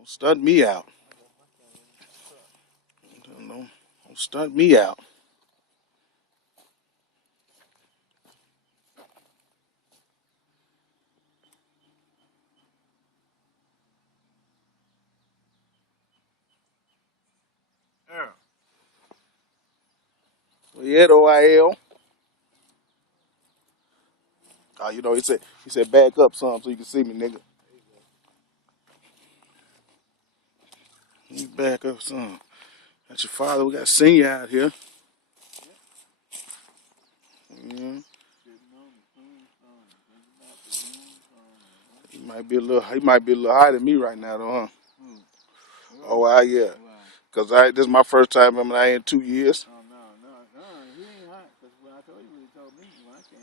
Don't stunt me out. Don't stunt me out. Yeah. Well, yeah, OIL. He said back up some so you can see me, nigga. You back up some. That's your father. We got senior out here. Yeah. He might be a little higher than me right now though, huh? Oh, yeah. Cause this is my first time I in 2 years. Oh no, he ain't hot. Cause when I told you what he told me when I came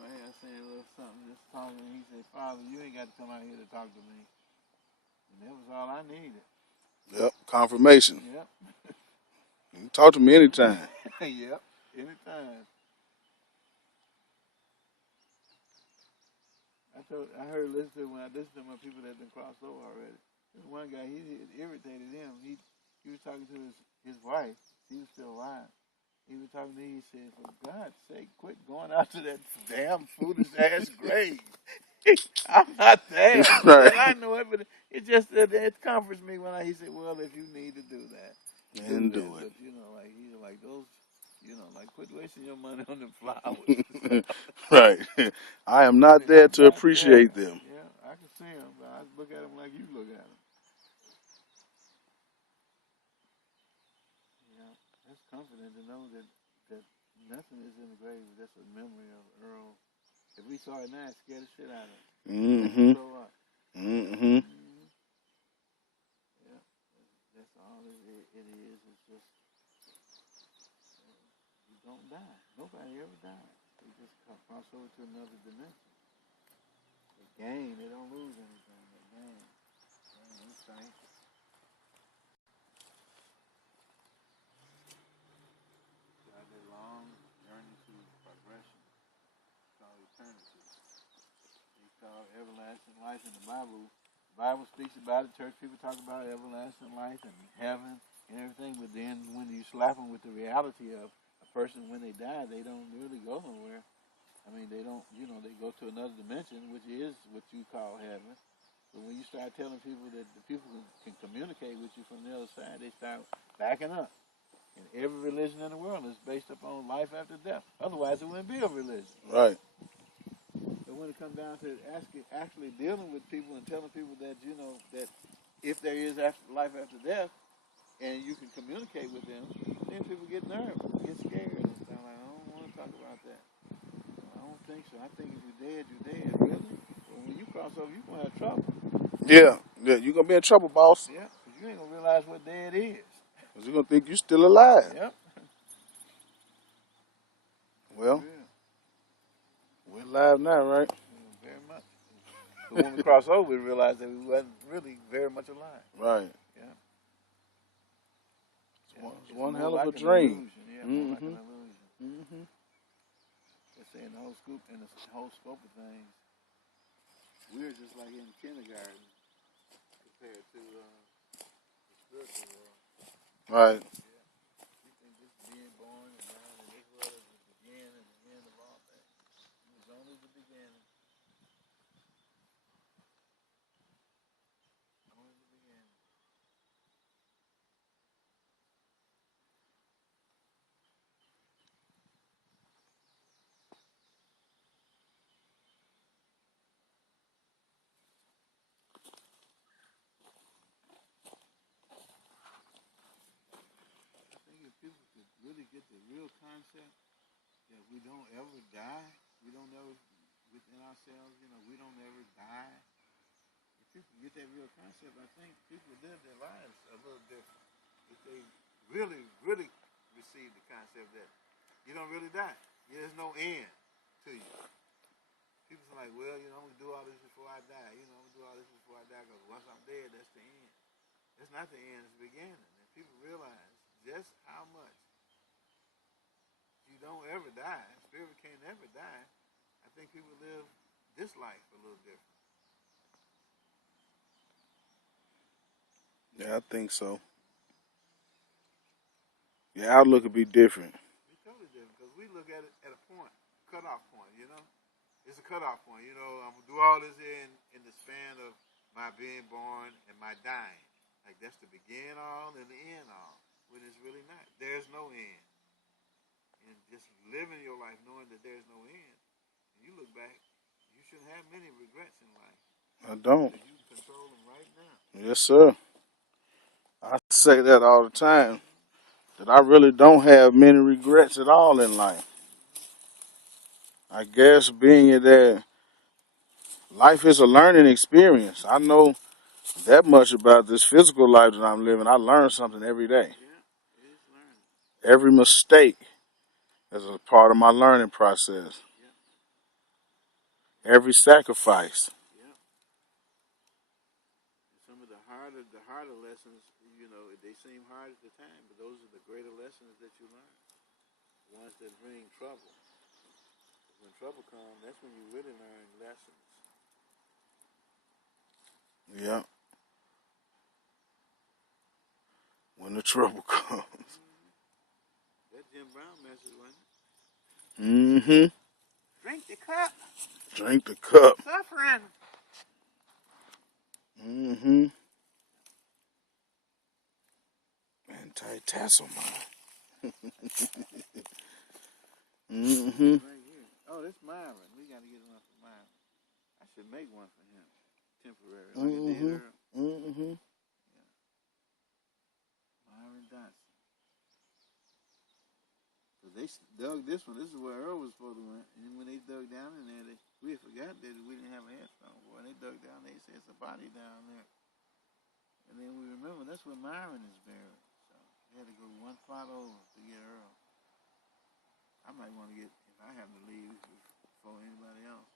out here saying a little something, just talking. He said, "Father, you ain't got to come out here to talk to me," and that was all I needed. Yep. Confirmation. Yep. You can talk to me anytime. Yep. Anytime. I heard when I listened to my people that been crossed over already. This one guy, he it irritated him. He was talking to his wife. She was still alive. He was talking to me. He said, "For God's sake, quit going out to that damn foolish ass grave." I'm not there. He Right. said, "I know it, but it just it comforts me when he said, well, if you need to do that, do And that." do But like he's like those, like quit wasting your money on the flowers. it. Right. I am not there I'm to not there. appreciate them. Yeah, I can see him, but I look at him like you look at him. Yeah, it's comforting to know that nothing is in the grave. That's a memory of Earl. If we saw it now, it scared the shit out of us. Make him Mm-hmm. throw up. Mm-hmm. Mm-hmm. Yeah, that's all it is. It's just you don't die. Nobody ever dies. They just cross over to another dimension. They gain. They don't lose anything. They gain. Insane. Got a long journey to progression called eternity. They call everlasting life in the Bible. The Bible speaks about it. Church people talk about everlasting life and heaven and everything. But then when you slap them with the reality of a person when they die, they don't really go nowhere. I mean, they don't. They go to another dimension, which is what you call heaven. But when you start telling people that the people can communicate with you from the other side, they start backing up. And every religion in the world is based upon life after death. Otherwise, it wouldn't be a religion. Right. But when it comes down to actually dealing with people and telling people that that if there is life after death and you can communicate with them, then people get nervous, get scared, and stuff like, I don't want to talk about that. I don't think so. I think if you're dead, you're dead. Really? Well, when you cross over, you're gonna have trouble. Yeah. Yeah. You're gonna be in trouble, boss. Yeah, because you ain't gonna realize what dead is. Cause you're gonna think you're still alive. Yep. For Well, real. we're alive now, right? Yeah, very much. But when we cross over, we realize that we wasn't really very much alive. Right. Yeah. It's Yeah. one, it's It's one more hell of like a an dream. illusion. Yeah, more like Mm-hmm. an illusion. Mm-hmm. They're saying the whole scope of things, we're just like in kindergarten compared to the spiritual world. Right. Yeah. You think this being born and dying in this world is the beginning and the end of all things. It's only the beginning. Only the beginning. I think if people could really get the real concept that we don't ever die, we don't ever within ourselves, we don't ever die. If people get that real concept, I think people live their lives a little different. If they really, really receive the concept that you don't really die. There's no end to you. People are like, well, I'm going to do all this before I die. I'm going to do all this before I die because once I'm dead, that's the end. That's not the end, it's the beginning. And people realize just how much you don't ever die. Spirit can't never die. I think people live this life a little different. Yeah, I think so. Your outlook would be different. It's totally different because we look at it at a point, cutoff point. You know, it's a cutoff point. You know, I'm gonna do all this in the span of my being born and my dying. Like that's the begin all and the end all. When it's really not. There's no end. And just living your life knowing that there's no end. And you look back, you shouldn't have many regrets in life. I don't. Because you can control them right now. Yes, sir. I say that all the time. That I really don't have many regrets at all in life. I guess being that life is a learning experience. I know that much about this physical life that I'm living. I learn something every day. Yeah, it is learning. Every mistake is a part of my learning process. Yeah, Every sacrifice. yeah. And some of the harder lessons, you know, they seem hard at the time, but those are the greater lessons that you learn. The ones that bring trouble. When trouble comes, that's when you really learn lessons. Yeah. When the trouble comes. That Jim Brown message, wasn't it? Mm-hmm. Drink the cup. Drink the cup. Suffering. Mm-hmm. Anti-tasselmine. Mm-hmm. Right here. Oh, this Myron. We got to get one for Myron. I should make one for him. Temporary. Like I did Earl. Mm-hmm. Yeah. Myron Dotson. So they dug this one. This is where Earl was supposed to went. And when they dug down in there, we had forgot that we didn't have a headstone for it. And they dug down there. They said it's a body down there. And then we remember that's where Myron is buried. So we had to go one plot over to get Earl. I might want to get, if I happen to leave before anybody else,